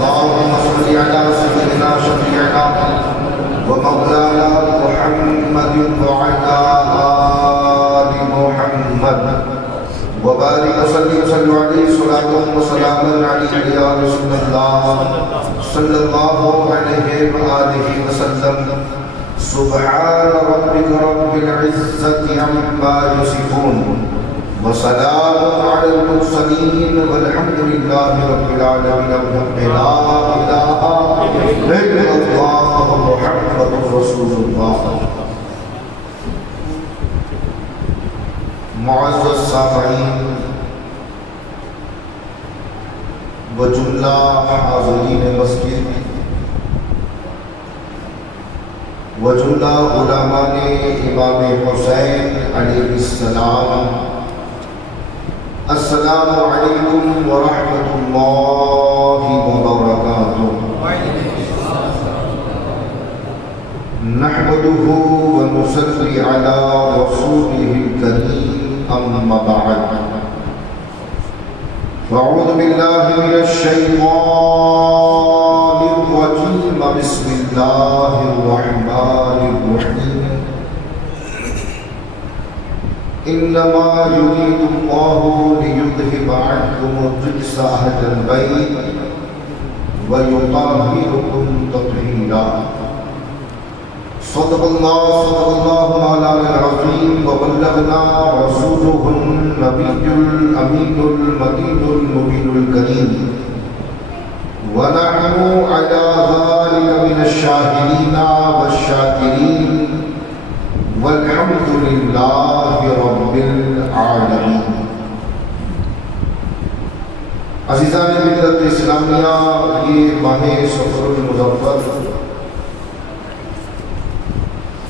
اللهم صل على سيدنا شفيعنا ومولانا محمد وعلى آل محمد وبارك وسلم عليه صلاة وسلاما عليك يا رسول الله صلى الله عليه وآله وسلم. سبحان ربك رب العزة عما يصفون وسلام على المرسلين والحمد لله رب العالمين. لا إله إلا الله محمد رسول الله. معزز سامعین و جملہ حاضرین مسجد و جملہ علماء امام حسین علیہ السلام، السلام علیکم ورحمۃ اللہ وبرکاتہ. نحمده ونصلي على رسوله الكريم، أما بعد. فأعوذ بالله من الشيطان الرجيم. بسم الله الرحمن الرحيم. إنما يريد الله ليذهب عنكم الرجس أهل البيت ويطهركم تطهيرا. صدق الله مولانا العظيم وبلغنا رسوله النبي الأمين المتين المبين الكريم، ونحن على ذلك من الشاهدين والشاكرين والحمد لله رب العالمين. عزیزان ملت اسلامیہ، یہ ماہ صفر المظفر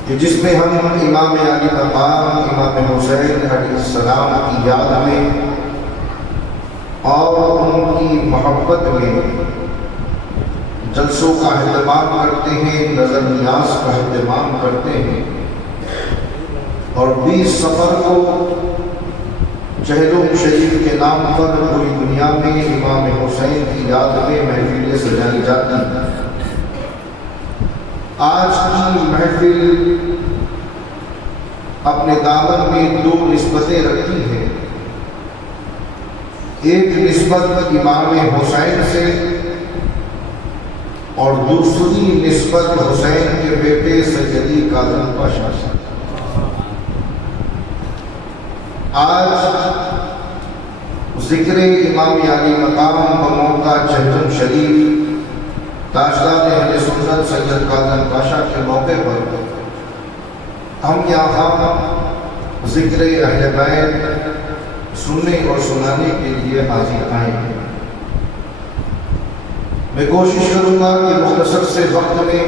کہ جس میں ہم امام علی مقام امام حسین علیہ السلام کی یاد میں اور ان کی محبت میں جلسوں کا اہتمام کرتے ہیں، نظر نیاز کا اہتمام کرتے ہیں، اور 20 صفر کو چہلم شریف کے نام پر پوری دنیا میں امام حسین کی یاد میں محفلیں سجائی جاتی ہیں. آج کی محفل اپنے دامن میں 2 نسبتیں رکھتی ہیں. ایک نسبت امام حسین سے اور دوسری نسبت حسین کے بیٹے سید کاظم پاشا سے. آج ذکر امام علی مقام بموقع چہلم شریف تاجدار اہل سنت سید کاظم پاشا کے موقع پر ہم یہاں ذکر اہل بیت سننے اور سنانے کے لیے حاضر آئے ہیں. میں کوشش کروں گا کہ مختصر سے وقت میں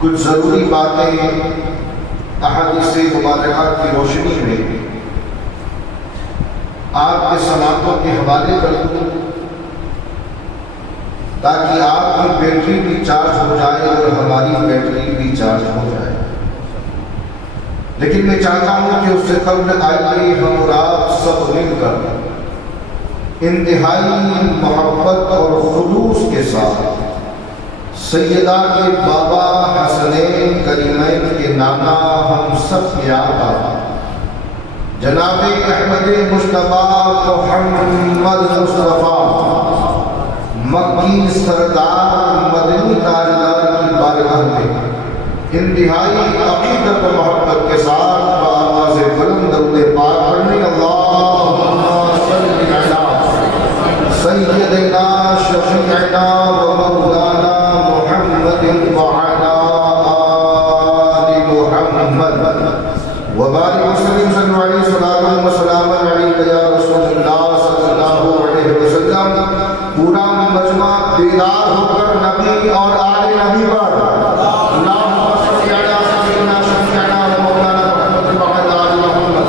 کچھ ضروری باتیں احادیث مبارکات کی روشنی میں آپ کے سماعتوں کے حوالے کر دوں، تاکہ آپ کی بیٹری بھی چارج ہو جائے اور ہماری بیٹری بھی چارج ہو جائے. لیکن میں چاہتا ہوں کہ اس سے قبل آئیے ہم اور آپ سب مل کر انتہائی محبت اور خلوص کے ساتھ سیدہ کے بابا حسنین کریمین کے نانا ہم سب کے آقا جناب احمد مصطفیٰ محمد مصطفیٰ مکی سردار مدنی تاجدار کی بارگاہ میں انتہائی عقیدت و محبت کے ساتھ بآواز بلند درود پاک پڑھنے. اللہم صلی علی سیدنا شفیعنا و مولانا محمد وعلی آل محمد وبارک وسلم علیہ صلاۃ و سلام علیک یا رسول اللہ صلی اللہ علیہ وسلم. پورا مجمع بیدار ہو کر نبی اور آل نبی پر اللہم صلی علی سیدنا شفیعنا و مولانا محمد وعلی آل محمد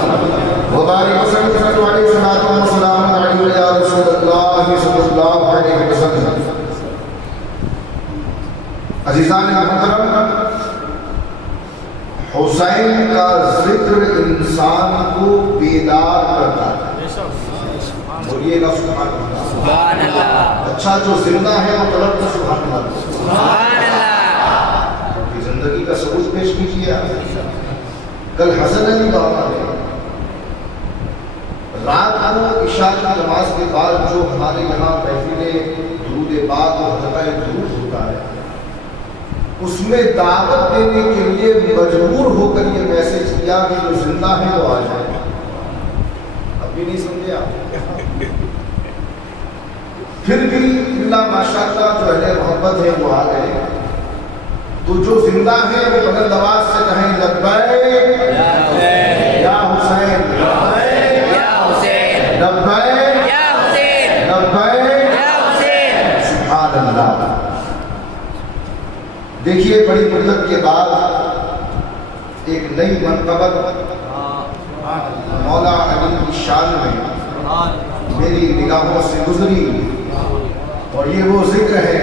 وبارک وسلم علیہ صلاۃ و سلام علیک یا رسول اللہ صلی اللہ علیہ وسلم. عزیزان محترم، حسین کا ذکر انسان کو بیدار کرتا ہے. بولیے گا سبحان اللہ. اچھا جو زندہ ہے وہ طلب کا سبحان اللہ، کیونکہ زندگی کا ثبوت پیش کیجیے. کل حسن علی بابا نے رات کو عشاء کی نماز کے بعد جو ہمارے یہاں محفل درود پاک اور حلقہ درود ہوتا ہے اس میں دعوت دینے کے لیے مجبور ہو کر یہ میسج کیا کہ جو زندہ ہے وہ آ جائے. اب بھی نہیں سمجھے آپ؟ پھر بھی اللہ ماشاءاللہ جو اہل محبت ہے وہ آ گئے. تو جو زندہ ہے وہ بلند آواز سے کہیں لبیک یا حسین، لبیک یا حسین، لبیک یا حسین. سبحان اللہ. دیکھیے بڑی مدت کے بعد ایک نئی منقبت مولا علی کی شان میں میری نگاہوں سے گزری، اور یہ وہ ذکر ہے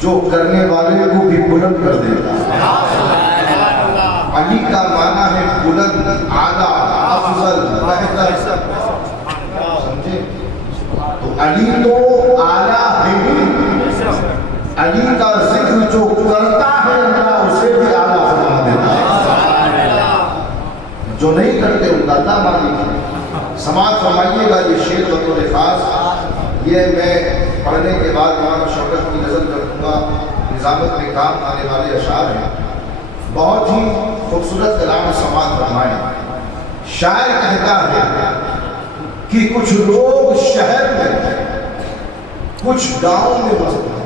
جو کرنے والے کو بھی بلند کر دیتا. علی کا معنی ہے بلند، اعلیٰ، افضل، بہتر. سمجھے؟ تو علی تو اعلیٰ ہے. علی کا ذکر جو کرتا ہے اللہ اسے بھی اعلیٰ فرما دیتا ہے. جو نہیں کرتے ان کا اللہ مالک ہے. سماعت فرمائیے گا یہ شعر بطور خاص. یہ میں پڑھنے کے بعد مولانا شوکت کی نظر کر دوں گا. نظامت میں کام آنے والے اشعار ہیں. بہت ہی خوبصورت کلام سماعت فرمائیں. شاعر کہتا ہے کہ کچھ لوگ شہر میں کچھ گاؤں میں مست ہیں.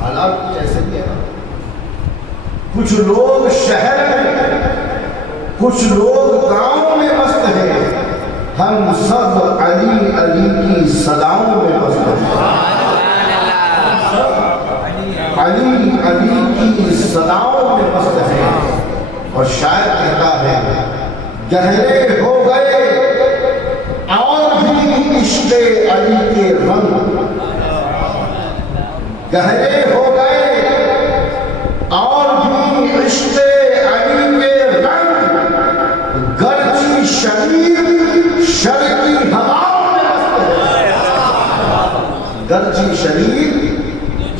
حالات ایسے بھی ہیں. کچھ لوگ شہر میں کچھ لوگ گاؤں میں مست ہیں. ہم سب علی علی کی صداؤں میں مست ہیں. علی علی کی صداؤں میں مست ہیں. اور شاعر کہتا ہے گہرے ہو گئے اور بھی عشق علی کے رنگ، گہرے ہو گئے اور بھی عشق علی کے رنگ، گرچہ شریر شر کی ہواؤں میں مست ہے. گرچہ شریر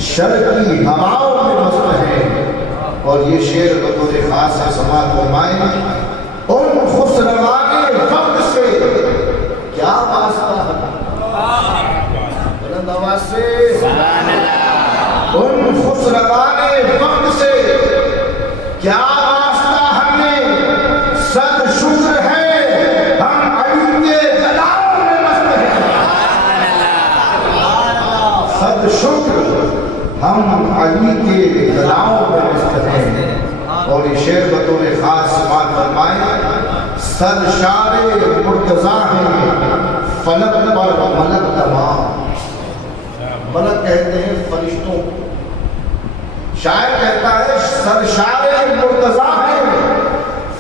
شر کی ہواؤں میں مست ہے. اور یہ شعر بطور خاص ہے. سماعت فرمائیں. ان خسروانے وقت سے کیا واسطہ ہے. بلند آواز سے ان خسروانے وقت سے کیا واسطہ ہمیں. صد شکر ہے ہم علی کے گداؤں میں مست ہیں. صد شکر ہم علی کے گداؤں میں مست ہیں. اور یہ شعر بطور خاص سماعت فرمائیں. سرشار مرتضیٰ ہیں فلک پر ملک تمام. ملک کہتے ہیں فرشتوں. شاعر کہتا ہے سرشار مرتضیٰ ہیں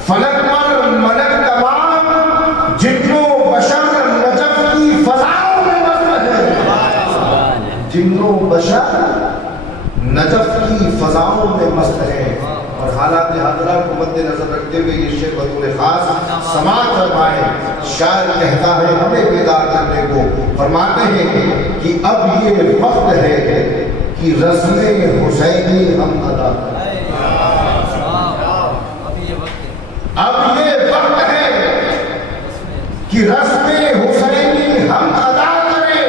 فلک پر ملک تمام، جنوں بشر نجف کی فضاؤں میں مست ہیں. جنوں بشر نجف کی فضاؤں میں مست ہیں. اور حالات حاضرہ کو مد نظر رکھتے ہوئے یہ شعر بطور خاص سماعت فرمائیں. شاعر کہتا ہے ہمیں بیدار کرنے کو. فرماتے ہیں کہ اب یہ وقت ہے کہ رسم حسینی ہم ادا کریں. اب یہ وقت ہے کہ رسم حسینی ہم ادا کریں.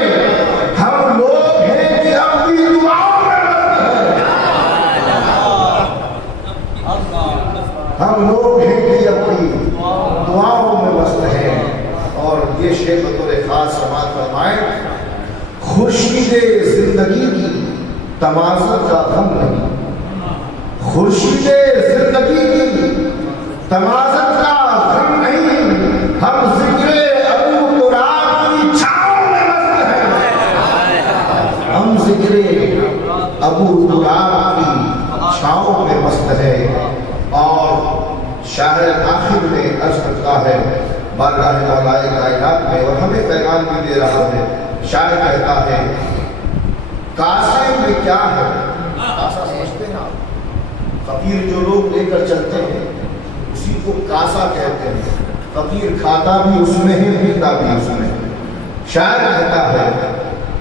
ہم لوگ ہیں کہ اپنی دعاؤں میں مست ہیں. ہم لوگ ہیں کہ اپنی دعاؤں میں مست ہیں. اور یہ شعر بطور خاص سماعت فرمائیں. خورشید زندگی کی تمازن کا غم نہیں. خورشید زندگی کی تمازن کا غم نہیں. ہم ذکر ابو تراب کی چھاؤں میں مست ہیں. ہم ذکر ابو تراب کی چھاؤں میں مست ہیں. اور شاعر آخر میں عرض کرتا ہے بارگاہ مولا کائنات میں، اور ہمیں پیغام بھی دے رہا ہے. شاعر کہتا ہے کاسے میں کیا ہے. کاسا سمجھتے ہیں آپ؟ فقیر جو لوگ لے کر چلتے ہیں اسی کو کاسا کہتے ہیں. فقیر کھاتا بھی اس میں ہے، پیتا بھی اس میں ہے. شاعر کہتا ہے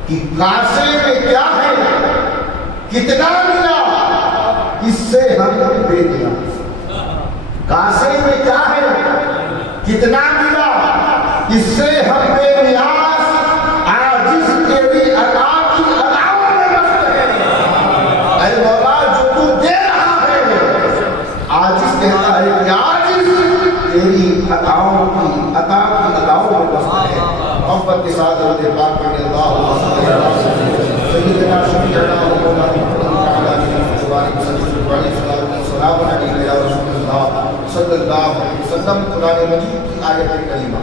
کہ کہ کاسے میں کیا ہے، کتنا ملا، اس سے ہم بے نیاز۔ کاسے میں کیا ہے، کتنا ملا، اس سے ہم بے نیاز، عاجز تیری عطا کی عطاؤں میں مست ہے۔ اے مولا جو تو دے رہا ہے، عاجز کہتا ہے کہ عاجز تیری عطاؤں کی عطا کی عطاؤں میں مست ہے۔ محبت کے ساتھ رضی پاک پڑھنے اللہ سیدنا شفیعنا مولانا سلام علیہ یا رسول اللہ صلی اللہ علیہ وسلم۔ قرآن مجید کی آیت کریمہ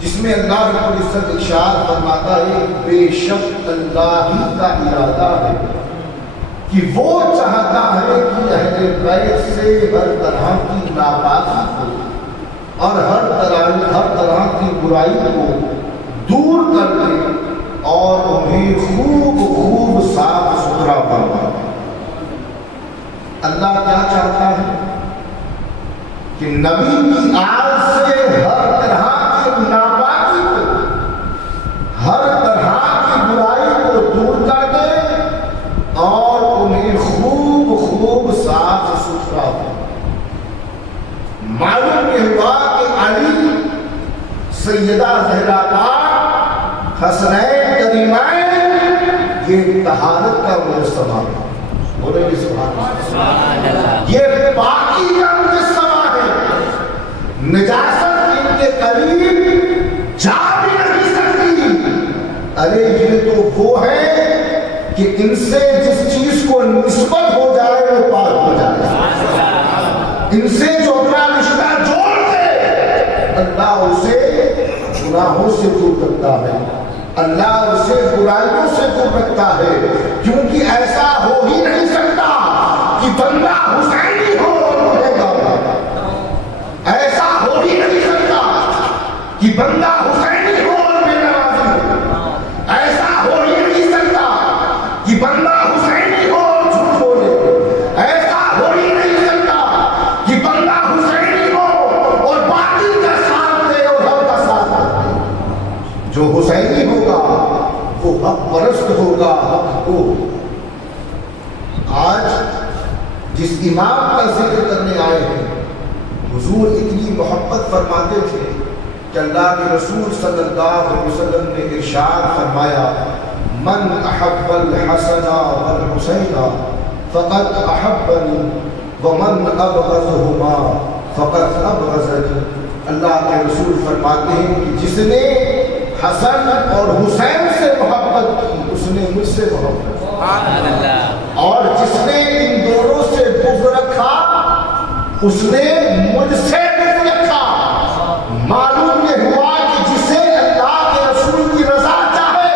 جس میں اللہ رب العزت ارشاد فرماتا ہے بے شک اللہ ہی کا ارادہ ہے کہ وہ چاہتا ہے کہ اہل بیت سے ہر طرح کی ناپاکی کو اور ہر طرح کی برائی کو دور کر دے اور انہیں خوب خوب صاف ستھرا فرمائے۔ اللہ کیا چاہتا ہے کہ نبی کی آل سے ہر طرح کی ناپاکی کو، ہر طرح کی برائی کو دور کر دے اور انہیں خوب خوب صاف ستھرا فرمائے۔ معلوم یہ ہوا کہ علی، سیدہ زہرا پاک، حسنین کریمین یہ طہارت کا مجسمہ ہے۔ بولے گے سبحان اللہ۔ یہ پاکی کا مجسمہ ہے، نجاست ان کے قریب جا بھی نہیں سکتی۔ ارے یہ تو وہ ہے کہ ان سے جس چیز کو نسبت ہو جائے وہ پاک ہو جائے۔ ان سے جو اپنا رشتہ جوڑ دے اللہ اسے گناہوں سے دور رکھتا ہے، اللہ اسے برائیوں سے دور رکھتا ہے، کیونکہ ایسا ہو ہی نہیں سکتا کہ بندہ حسینی ہو اور مجھے گا۔ ایسا ہو ہی نہیں سکتا کہ بندہ حسینی ہو اور بے نوازی ہو۔ ایسا ہو ہی نہیں سکتا کہ بندہ حسینی ہو اور جھوٹ بولے۔ ایسا ہو ہی نہیں سکتا کہ بندہ حسینی ہو اور باطل کا ساتھ دے اور حق کا ساتھ دے۔ جو حسینی ہوگا وہ حق پرست ہوگا، حق کو۔ آج جس امام کا ذکر کرنے آئے ہیں، حضور اتنی محبت فرماتے تھے کہ اللہ کے رسول صلی اللہ علیہ وسلم نے ارشاد فرمایا من احب الحسن والحسین فقد احبنی ومن ابغضہما فقد ابغضنی۔ اللہ کے رسول فرماتے ہیں کہ جس نے حسن اور حسین سے محبت کی اس نے مجھ سے محبت کی، اور جس نے ان دونوں سے بغض رکھا اس نے مجھ سے بغض رکھا۔ معلوم یہ ہوا کہ جسے اللہ کے رسول کی رضا چاہے،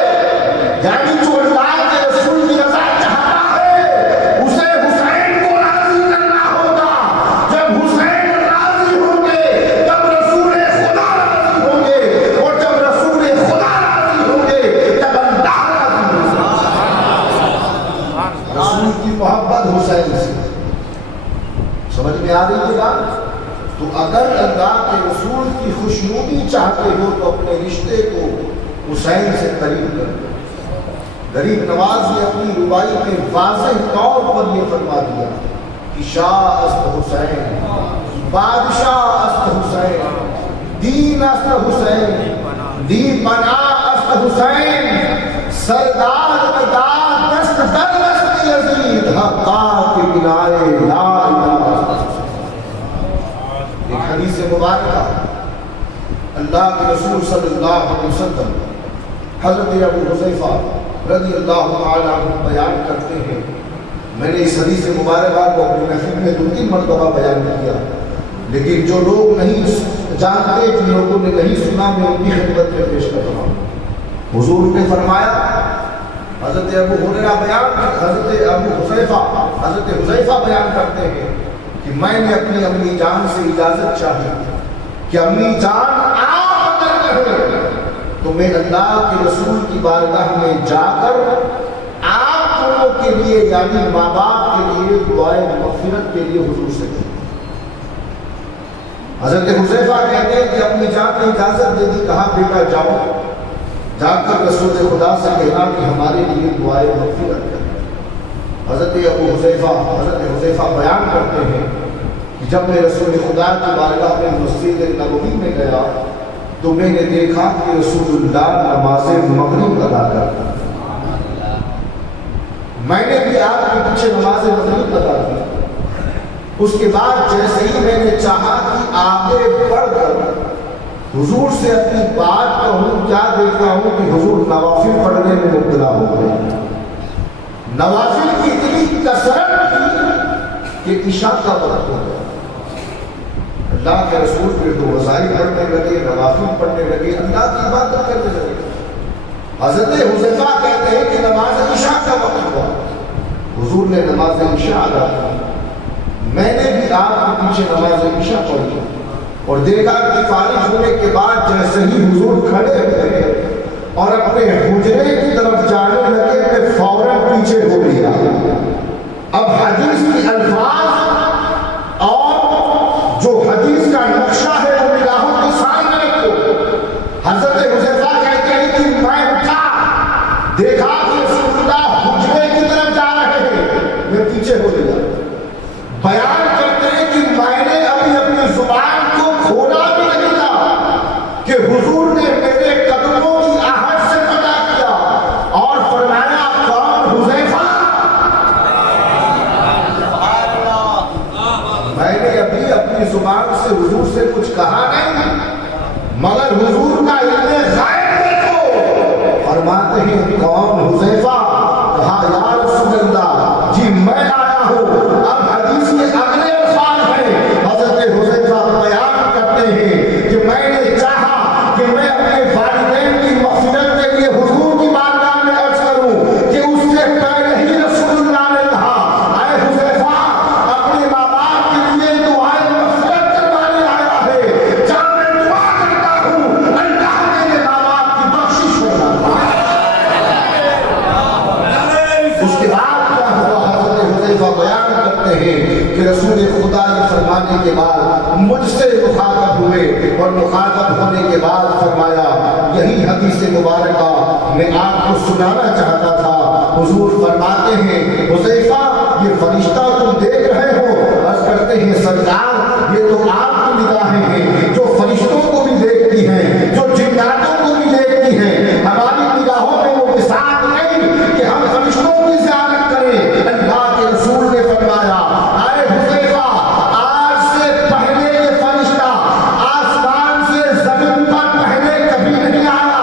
یعنی جو اللہ کے رسول کی رضا چاہتا ہے اسے حسین کو راضی کرنا ہوگا۔ جب حسین راضی ہوں گے تب رسول خدا راضی ہوں گے، اور جب رسول خدا راضی ہوں گے تب اللہ راضی ہوں گے۔ رسول کی محبت حسین سے سمجھ میں آ رہی ہے بات؟ تو اگر اللہ کے رسول کی خوشنودی چاہتے ہو تو اپنے رشتے کو حسین سے قریب کرو۔ غریب نواز نے اپنی ربائی میں واضح طور پر یہ فرما دیا کہ شاہ است حسین، بادشاہ است حسین، دین است حسین، دی پناہ است حسین، سردار مدار دست در دست یزید، حقا کی بنائے لا الہ۔ ایک حدیث مبارکہ اللہ کے رسول صلی اللہ علیہ وسلم حضرت ابو حذیفہ رضی اللہ تعالیٰ عنہ بیان کرتے ہیں۔ میں نے اس حدیث مبارکہ کو اپنی محفل میں 2-3 مرتبہ بیان کیا، لیکن جو لوگ نہیں جانتے، جن لوگوں نے نہیں سنا، میں ان کی خدمت میں پیش کر رہا ہوں۔ حضور نے فرمایا، حضرت ابو حریرہ بیان، حضرت ابو حذیفہ بیان کرتے ہیں کہ میں نے اپنی امی جان سے اجازت چاہی کہ امی جان آپ اگر کہیں تو میں اللہ کے رسول کی بارگاہ میں جا کر آپ دونوں کے لیے یعنی ماں باپ کے لیے دعائے مغفرت کے لیے حضور سے کہیں۔ حضرت حذیفہ کہتے ہیں کہ امی جان نے اجازت دے دی، کہا بیٹا جاؤ۔ جا کر رسول خدا سے کہنا کہ ہمارے لیے دعائے مغفرت کریں۔ حضرت ابو حذیفہ بیان کرتے ہیں کہ جب میں رسول خدا کی بارگاہ میں مسجد نبوی میں گیا تو میں نے دیکھا کہ رسول اللہ نماز مغرب ادا کرتا۔ میں نے بھی آپ کے پیچھے نماز مغرب ادا کی۔ اس کے بعد جیسے ہی میں نے چاہا کہ آگے بڑھ کر حضور سے اپنی بات کہوں، کیا دیکھتا ہوں کہ حضور نوافل پڑھنے میں مبتلا ہو گئے۔ نوافل کی اتنی کثرت تھی کہ عشاء کا وقت ہو گیا۔ اللہ کے رسول پھر تو وظائف پڑھنے لگے، نوافل پڑھنے لگے، اللہ کی عبادت کرنے لگے۔ حضرت حذیفہ کہتے ہیں کہ نماز عشاء کا وقت ہوا، حضور نے نماز عشاء ادا کی۔ میں نے بھی آپ کے پیچھے نماز عشاء پڑھی اور دیکھا کہ فارغ ہونے کے بعد جیسے ہی حضور کھڑے ہوئے اور اپنے حجرے کی طرف جانے لگے میں فوراً پیچھے ہو لیا۔ اب حدیث کی الفاظ اور جو حدیث کا نقشہ ہے وہ نگاہوں کے سامنے رکھو۔ حضرت حذیفہ کہتے ہیں کہ میں اٹھا، دیکھا کہ رسول اللہ حجرے کی طرف جا رہے ہیں، میں پیچھے ہو لیا۔ بیان کرتے ہیں کہ میں نے ابھی اپنی زبان کو کھولا بھی نہیں تھا کہ حضور نے میرے قدموں کی آہٹ سے پتا کیا اور فرمایا کون حذیفہ؟ میں نے ابھی اپنی زبان سے حضور سے کچھ کہا نہیں، مگر حضور کا علم غائب دیکھو۔ فرماتے ہیں کون حذیفہ؟ کہا یا رسول اللہ جی میں آیا ہوں۔ اب حدیث کے اگلے الفاظ ہیں، حضرت حذیفہ بیان کرتے ہیں کہ میں نے چاہا کہ میں اپنے والدین کی مغفرت کے لیے حضور کی بارگاہ میں عرض کروں کہ اس سے پہلے ہی رسول اللہ نے کہا اے حذیفہ اپنے ماں باپ کے لیے دعائے مغفرت کروانے آیا ہے، جب میں دعا کرتا ہوں اللہ میرے ماں باپ کی بخشش فرماتا ہے۔ اس کے بعد کیا ہوا؟ حضرت حذیفہ بیان کرتے ہیں کہ رسول خدا یہ فرمانے کے بعد مجھ سے مخاطب ہوئے اور مخاطب ہونے کے بعد فرمایا یہی حدیث مبارکہ میں آپ کو سنانا چاہتا تھا۔ حضور فرماتے ہیں حذیفہ یہ فرشتہ تم دیکھ رہے ہو؟ عرض کرتے ہیں سرکار یہ تو آپ کی نگاہیں ہیں جو فرشتوں کو بھی دیکھتی ہیں، جو جناتوں کو بھی دیکھتی ہیں، ہماری نگاہوں میں وہ مثال نہیں کہ ہم فرشتوں کی زیارت کریں۔ اللہ کے رسول نے فرمایا اے حذیفہ آج سے پہلے یہ فرشتہ آسمان سے زمین پر پہلے کبھی نہیں آیا،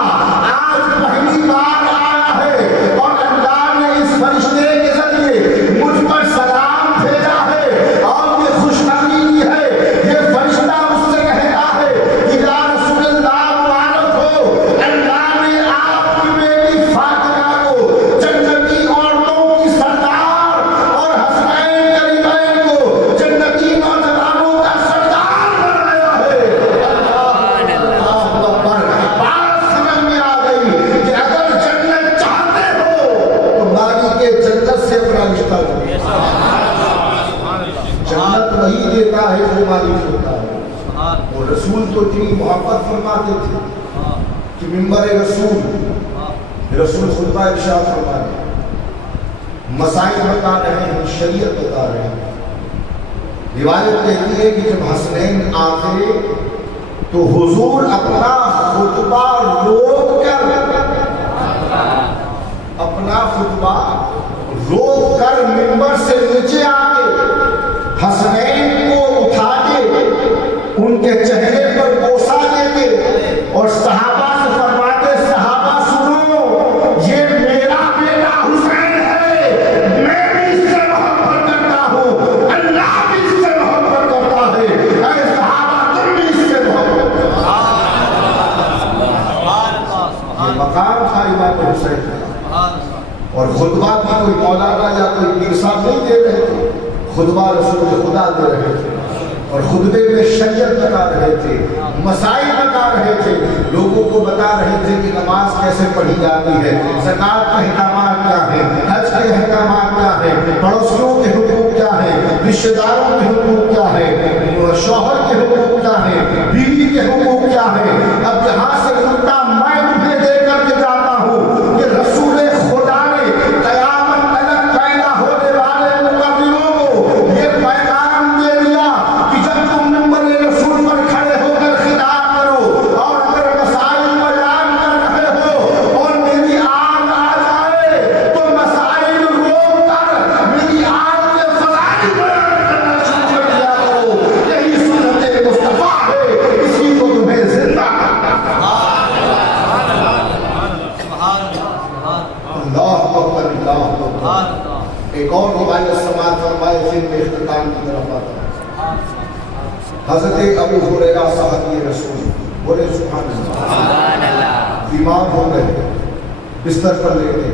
آج پہلی بار آیا ہے اور اللہ نے اس فرشتے کے ذریعے مجھ پر سلام بھیجا ہے اور یہ خوشخبری دی ہے۔ یہ فرشتہ مجھ سے کہتا ہے کہ یا رسول اللہ مبارک ہو، اللہ نے آپ کی بیٹی فاطمہ کو جنتی عورتوں کی سردار اور حسنین کریمین کو جنتی نوجوانوں کا سردار بنایا ہے۔ اللہ اکبر۔ بات سمجھ میں آ گئی کہ اگر جنت چاہتے ہو تو مالک کے جنت سے اپنا رشتہ کرو۔ جنت وہی دیتا ہے جو مالک ہوتا ہے۔ اور رسول تو اتنی محبت فرماتے تھے کہ منبر رسول خطبہ ارشاد فرماتے مسائل بتا رہے ہیں، شریعت بتا رہے ہیں۔ روایت کہتی ہے کہ جب حسنین آتے تو حضور اپنا خطبہ روک کر منبر سے نیچے آتے حسنین کو اٹھا کے ان کے چہرے پر بوسہ دیتے اور صحابہ سے فرماتے صحابہ سنو یہ میرا بیٹا حسین ہے، میں بھی اس سے محبت کرتا ہوں، اللہ بھی اس سے محبت کرتا ہے، اے صحابہ تم بھی اس سے محبت کرو۔ یہ مقام تھا امام حسین کا، اور خطبہ بھی کوئی مولانا یا کوئی پیر صاحب نہیں دے رہے تھے، خطبہ رسول خدا دے رہے تھے اور خطبے میں شریعت بتا رہے تھے، مسائل بتا رہے تھے، لوگوں کو بتا رہے تھے کہ نماز کیسے پڑھی جاتی ہے، زکوٰۃ کے احکامات کیا ہیں، حج کے احکامات کیا ہیں، پڑوسیوں کے حقوق کیا ہیں، رشتہ داروں کے حقوق کیا ہیں، شوہر کے حقوق کیا ہیں، بیوی کے حقوق کیا ہیں۔ اب یہاں سے الٹا میں تمہیں دے کر کے جا اللہ اکبر اللہ اکبر۔ ایک اور روایت سماعت فرمائے پھر میں اختتام کی طرف آتا ہوں۔ حضرت ابو ہریرہ صحابی رسول بولے سبحان اللہ، بیمار ہو گئے، بستر پر لیٹے،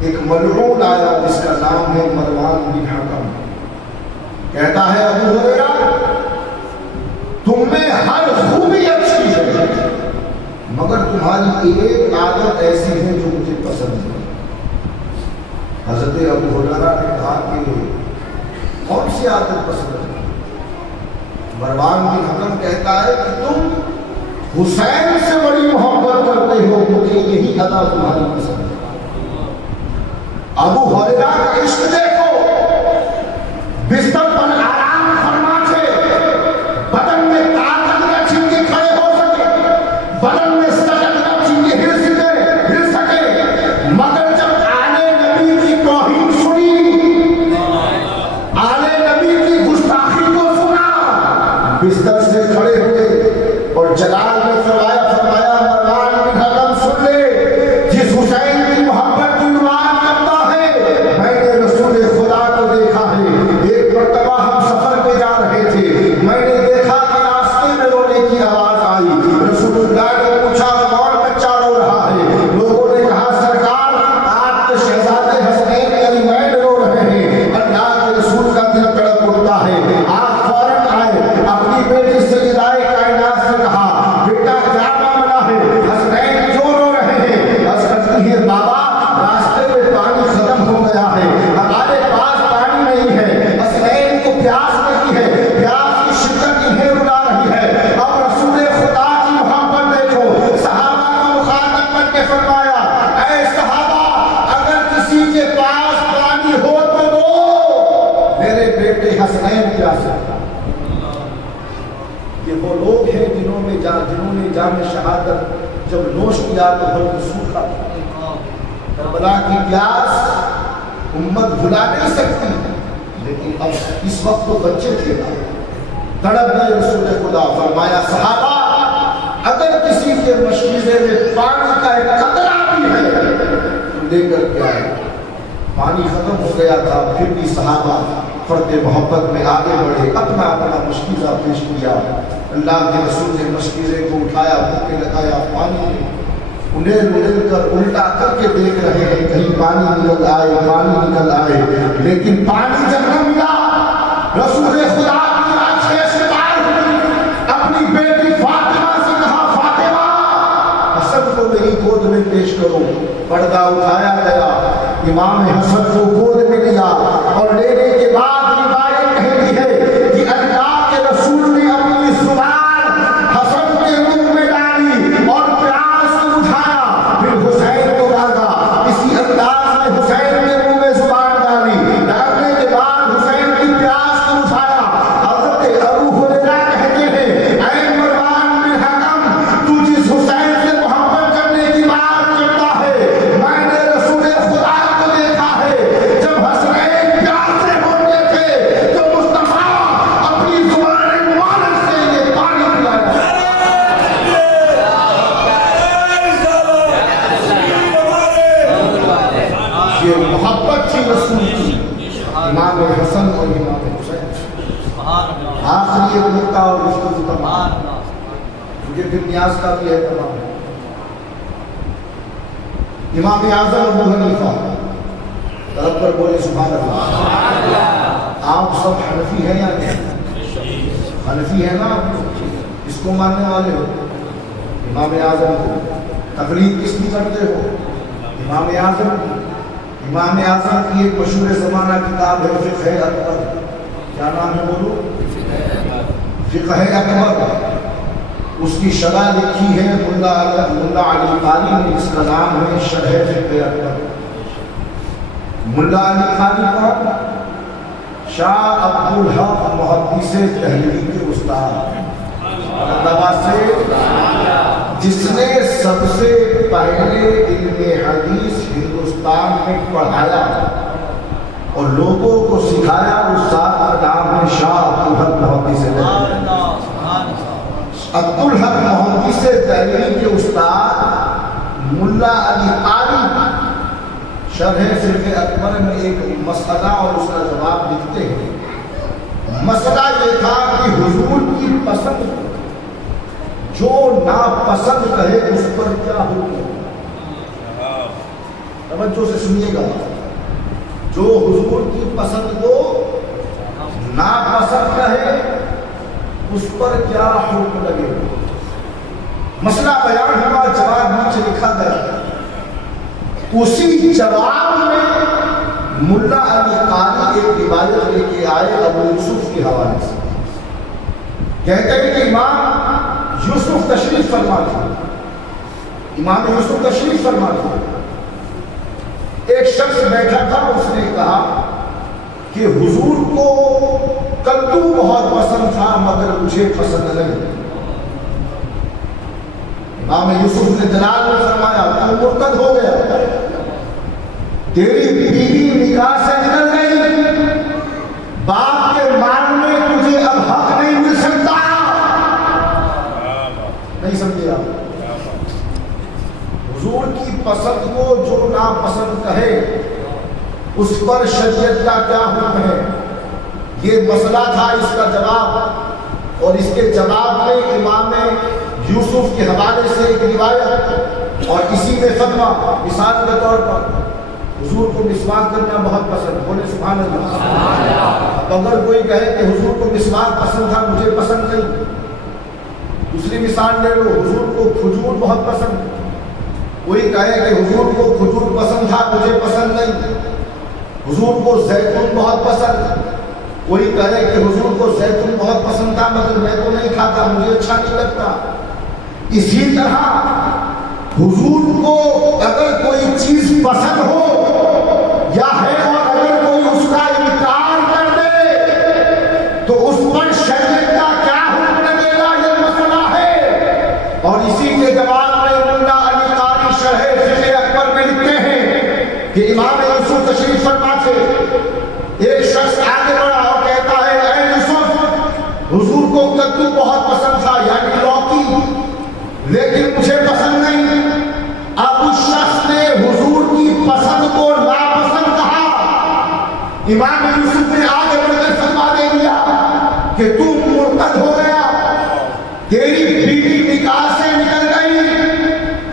ایک ملعون آیا جس کا نام ہے مروان بن حکم، کہتا ہے ابو ہریرہ تم میں ہر خوبی اچھی ہے مگر تمہاری ایک عادت ایسی ہے جو مجھے پسند ہے۔ حضرت ابو ہریرہ نے کہا کہ کون سی عادت پسند ہے؟ مروان بن حکم کہتا ہے کہ تم حسین سے بڑی محبت کرتے ہو، مجھے یہی ادا تمہاری پسند ہے۔ ابو ہریرہ کا عشق دیکھو، بستر پر آرام فرما تھے، بدن میں طاقت نہ چھن کے کھڑے ہو سکے، بدن میں سجد نہ چھن کے ہل سکے، مگر جب آلے نبی کی توہین سنی، آلے نبی کی گستاخی کو سنا، بستر سے کھڑے ہوئے اور جلال میں فرمایا مروان بن حکم سن لے، جس حسین کی محبت کی عنوان کرتا ہے، میں نے رسول خدا کو دیکھا ہے۔ ایک مرتبہ ہم سفر پہ جا رہے تھے، میں نے دیکھا کہ راستے میں رونے کی آواز آئی، رسول اللہ نے پوچھا کون بچہ رو رہا ہے؟ لوگوں نے کہا سرکار آپ کے شہزادے حسنین کریمین رو رہے ہیں۔ اللہ کے رسول کا دل تڑپ اٹھتا ہے، آپ فوراً آئے، اپنی بیٹی سیدہ کائنات سے کہا بیٹا کیا معاملہ ہے، حسنین کیوں رو رہے ہیں؟ بس کرتی ہے بابا راستے میں پانی ختم ہو گیا ہے، ہمارے پاس پانی نہیں ہے، حسنین کو پیاس لگی ہے، پیاس کی شدت انہیں رلا رہی ہے۔ اب رسول خدا کی محبت دیکھو، صحابہ کو مخاطب کر کے فرمایا اے صحابہ اگر کسی کے پاس پانی ہو تو دو، میرے بیٹے حسنین پیاسے۔ یہ وہ لوگ ہیں جنہوں نے جام شہادت جب نوش کیا تو بلکہ سوکھا۔ کربلا کی پیاس امت بھلا نہیں سکتی، لیکن اب اس وقت تو بچے تھے، تڑپ گئے رسول خدا۔ فرمایا صحابہ اگر کسی کے مشکیزے میں پانی کا ایک قطرہ بھی ہے تو لے کر کے آئے۔ پانی ختم ہو گیا تھا، پھر بھی صحابہ فرد محبت میں آگے بڑھے، اپنا مشکیزہ پیش کیا۔ اللہ کے رسول نے مشکیزے کو اٹھایا، منہ پہ لگایا، پانی میں انہیں کر الٹا کر کے دیکھ رہے ہیں کہیں پانی نکل آئے، لیکن پانی جب نہ ملا رسول خدا کی آنکھیں سے پار ہوئی، اپنی بیٹی فاطمہ سے کہا فاطمہ حسن کو میری گود میں پیش کرو۔ پردہ اٹھایا گیا، امام حسن کو گود میں لیا اور لینے کے بعد روایت کہتی ہے کہ اللہ کے رسول نے اپنی زبان حسن کے منہ میں ڈالی اور پیاس کو اٹھایا، پھر حسین کو ڈالا، اسی انداز میں حسین کے منہ میں زبان ڈالی، ڈالنے کے بعد حسین کی پیاس کو اٹھایا۔ حضرت ابو ہریرہ کہتے ہیں اے مروان بن حکم تو جس حسین سے محبت کرنے کی بات کرتا ہے، میں نے رسول خدا کو دیکھا ہے جب حسنین پیاسے ہوتے تھے تو مصطفیٰ اپنی زبان مبارک سے یہ پانی پلایا۔ یہ محبت تھی رسول کی، امام حسن اور امام حسین۔ آخری ایک نکتہ اور گفتگو تمام، مجھے پھر نیاز کا بھی ہے تمام۔ امام اعظم ابو حنیفہ طرف پر بولے سبحان اللہ۔ آپ سب حنفی ہیں یا نہیں؟ حنفی ہیں نا؟ اس کو ماننے والے ہو؟ امام اعظم کو تقلید کس کی کرتے ہو؟ امام اعظم کی ایک مشہور زمانہ کتاب ہے فقہ اکبر، کیا نام ہے بولو؟ فقہ اکبر۔ اس کی شرح لکھی ہے ملا علی قاری نے، اس کا نام ہے شرح فقہ اکبر۔ ملا علی قاری کا شاہ عبدالحق محدث دہلوی کے استاد، جس نے سب سے پہلے علم حدیث ہندوستان میں پڑھایا اور لوگوں کو سکھایا، استاد کا نام ہے شاہ عبدالحق محدث دہلوی۔ عبدالحق محدث دہلوی کے استاد ملا علی قاری شرح فقہ اکبر میں ایک مسئلہ اور اس کا جواب لکھتے ہیں۔ مسئلہ یہ تھا کہ حضور کی پسند جو ناپسند کہے اس پر کیا حکم ہے؟ توجہ سے سنیے گا، جو حضور کی پسند کو ناپسند کہے اس پر کیا حکم لگے گا؟ مسئلہ بیان ہوا، جواب نیچے لکھا گیا۔ اسی جواب میں ملا علی قاری ایک روایت لے کے آئے ابو یوسف کے حوالے سے، کہتے ہیں کہ امام یوسف تشریف فرما تھا، امام یوسف تشریف فرما تھا۔ ایک شخص بیٹھا تھا، اس نے کہا کہ حضور کو کدو بہت پسند تھا مگر مجھے پسند نہیں۔ امام یوسف نے دلال میں فرمایا تو مرتد ہو گیا، تیری بیوی نکاح سے نکل گئی، باپ کے مال میں تجھے اب حق نہیں مل سکتا۔ نہیں سمجھے آپ؟ حضور کی پسند کو جو ناپسند کہے اس پر شریعت کا کیا حکم ہے؟ یہ مسئلہ تھا، اس کا جواب، اور اس کے جواب میں امام یوسف کے حوالے سے ایک روایت، اور اسی میں فتویٰ۔ مثال کے طور پر حضور کو مسواک کرنا بہت پسند، بولے سبحان اللہ۔ اب اگر کوئی کہے کہ حضور کو مسواک پسند تھا مجھے پسند نہیں، دوسری مثال لے لو، حضور کو کھجور بہت پسند، کوئی کہے کہ حضور کو کھجور پسند تھا مجھے پسند نہیں، حضور کو زیتون بہت پسند، کوئی کہے کہ حضور کو زیتون بہت پسند تھا مگر میں تو نہیں کھاتا، مجھے اچھا نہیں لگتا۔ اسی طرح حضور کو اگر کوئی چیز پسند ہو یا ہے اور اگر کوئی اس کا انکار کر دے تو اس پر شریعت کا کیا حکم لگے گا، یہ مسئلہ ہے۔ اور اسی کے جواب میں ملا علی قاری شرح فقہ اکبر میں لکھتے ہیں کہ امام یوسف تشریف فرما تھے، ایک شخص آگے بڑھا اور کہتا ہے اے یوسف، حضور کو کدو بہت پسند تھا یعنی لوکی، لیکن مجھے پسند نہیں۔ اب اس شخص نے حضور کی پسند کو ناپسند کہا، امام یوسف نے آگے بڑھ کر فتویٰ دے دیا کہ تم مرتد ہو گیا، تیری بیوی نکاح سے نکل گئی،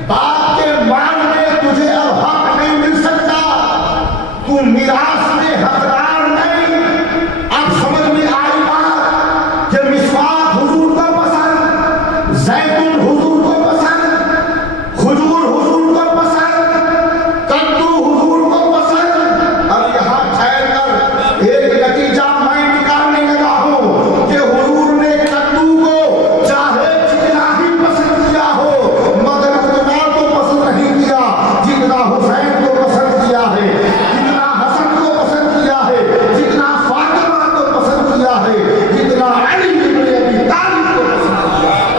باپ کے مال میں تجھے اب حق نہیں مل سکتا، تم میراث میں حقدار نہیں۔ اب سمجھ میں آئی بات کہ مسواک حضور کو پسند، زیتون حضور کو پسند، کھجور حضور کو پسند، کدو حضور کو پسند۔ اب یہاں ٹھہر کر ایک نتیجہ میں نکالنے لگا ہوں کہ حضور نے کدو کو چاہے جتنا ہی پسند کیا ہو مگر اتنا تو پسند نہیں کیا جتنا حسین کو پسند کیا ہے، جتنا حسن کو پسند کیا ہے، جتنا فاطمہ کو پسند کیا ہے، جتنا علی بن ابی طالب کو پسند کیا ہے۔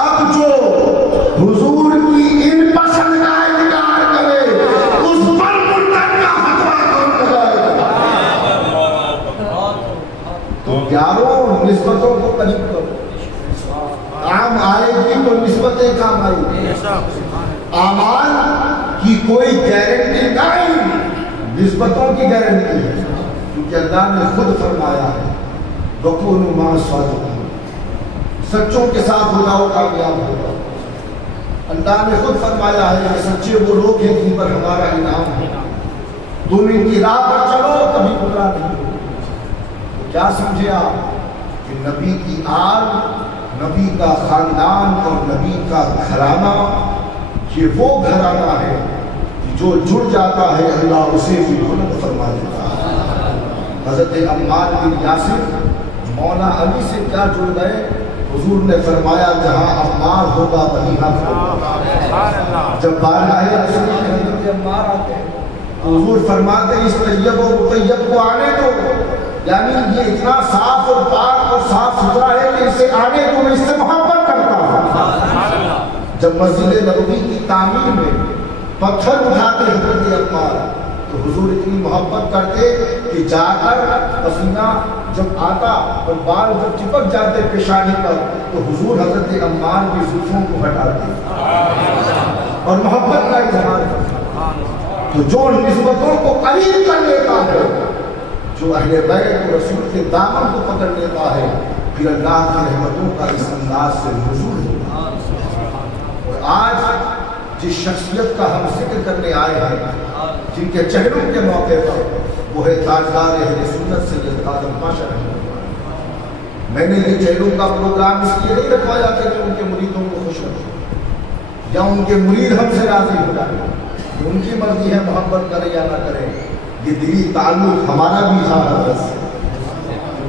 اب جو حضور کی ان پسند کا انکار کرے اس پر مرتد کا فتویٰ کون لگائے گا؟ تو یاروں نسبتوں کو قریب کرو، کام آئے گی تو نسبتیں کام آئے گی، اعمال کی کوئی گارنٹی نہیں، نسبتوں کی گارنٹی ہے، کیونکہ اللہ نے خود فرمایا ہے وَكُونُوا مَعَ الصَّادِقِينَ، سچوں کے ساتھ ہو جاؤ کامیاب ہوگا۔ اللہ نے خود فرمایا ہے کہ سچے وہ لوگ ہیں جن پر ہمارا انعام ہے، تم ان کی راہ پر چلو کبھی گمراہ نہیں ہو۔ کیا سمجھے آپ کہ نبی کی آل، نبی کا خاندان اور نبی کا گھرانہ یہ وہ گھرانہ ہے کہ جو جڑ جاتا ہے اللہ اسے بھی بلند فرما دیتا ہے۔ حضرت عمار بن یاسر مولا علی سے کیا جڑ گئے؟ حضور نے فرمایا جہاں عمار ہوگا وہیں حق ہوگا۔ جب بارگاہ رسول میں حضرت عمار آتے ہیں حضور فرماتے ہیں اس طیب و مطیب کو آنے دو، یعنی یہ اتنا صاف اور پاک اور صاف ستھرا ہے کہ اسے آنے دو، میں اس سے محبت کرتا ہوں۔ جب مسجد نبوی کی تعمیر میں پتھر اٹھاتے حضرت عمار تو حضور اتنی محبت کرتے کہ جا کر پسینہ جب آتا اور بال جب چپک جاتے پیشانی پر تو حضور حضرت عمار کی زلفوں کو ہٹاتے اور محبت کا اظہار کرتے۔ تو جو نسبتوں کو قریب کر لیتا ہے، جو اہل بیت رسول کے دامن کو پکڑ لیتا ہے، پھر اللہ کی رحمتوں کا اس انداز سے نزول ہوتا ہے۔ اور آج جس شخصیت کا ہم ذکر کرنے آئے ہیں، جن کے چہروں کے موقع پر، وہ ہے تاجدار اہل سنت سید کاظم پاشا رحمۃ اللہ۔ میں نے یہ چہروں کا پروگرام اس لیے نہیں رکھوایا کہ ان کے مریدوں کو خوش رکھیں یا ان کے مرید ہم سے راضی ہو جائیں، ان کی مرضی ہے محبت کرے یا نہ کرے۔ یہ دلی تعلق ہمارا بھی تھا حضرت سے،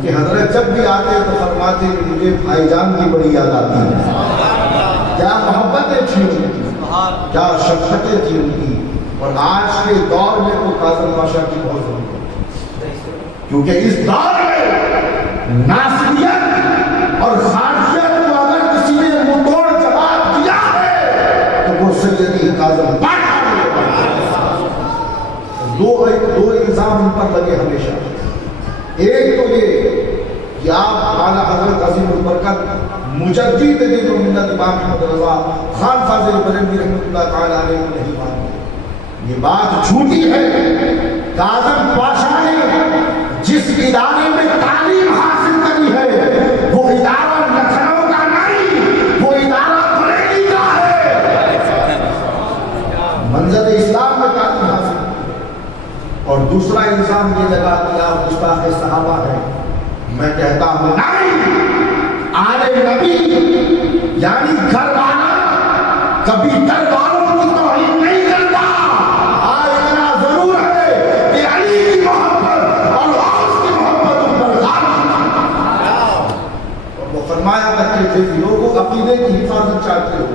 کہ حضرت جب بھی آتے تو فرماتے کہ مجھے بھائی جان کی بڑی یاد آتی ہے۔ کیا محبتیں تھیں ان کی، کیا شفقتیں تھیں ان کی۔ اور آج کے دور میں تو کاظم پاشا کی بہت ضرورت ہے، کیونکہ اس دور میں ناصریت اور خارجیت کو اگر کسی نے منہ توڑ جواب دیا ہے تو وہ سیدی کاظم پاشا۔ دو الزام ان پر لگے ہمیشہ۔ ایک تو یہ کہ آپ اعلیٰ حضرت عظیم البرکت مجدد دین و ملت امام احمد رضا خان فاضل بریلوی رحمۃ اللہ تعالی علیہ کو نہیں مانتے، یہ بات جھوٹی ہے۔ کاظم پاشا نے جس ادارے میں تعلیم حاصل کری ہے وہ ادارہ لکھنؤ کا نہیں، وہ ادارہ بریلی کا ہے۔ منظر اسلام میں تعلیم حاصل۔ اور دوسرا الزام یہ لگا کہ آپ گستاخ صحابہ ہیں۔ میں کہتا ہوں نہیں، آل نبی یعنی گھر والا کبھی در والوں کو توہین نہیں کرتا۔ اتنا ضرور ہے کہ علی کی محبت اور غوث کی محبت ان پر غالب ہے۔ اور وہ فرمایا کرتے تھے کہ لوگوں عقیدے کی حفاظت چاہتے ہو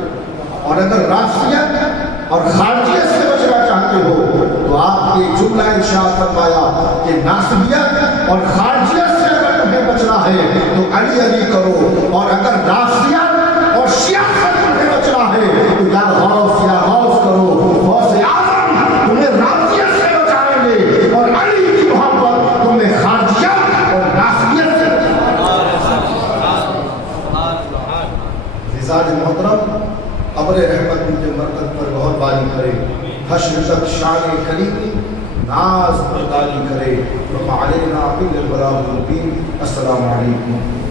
اور اگر رافضیت اور خارجیت سے بچنا چاہتے ہو تو آپ نے جملہ ارشاد فرمایا کہ ناصبیت اور خارجیت سے اگر تمہیں بچنا ہے تو علی علی کرو، اور اگر رافضیت اور شیعہ سے تمہیں بچنا ہے تو یا غوث کرو۔ غوث اعظم تمہیں رافضیت سے بچائیں گے اور علی کی محبت تمہیں خارجیت اور ناصبیت سے بچائیں گے۔ عزیزان محترم، ابر رحمت ان کے مرکز پر غور باری کرے، حشر تک شان کریمی ناز برداری کرے۔ وعلینا بالبلاغ المبین۔ السلام علیکم۔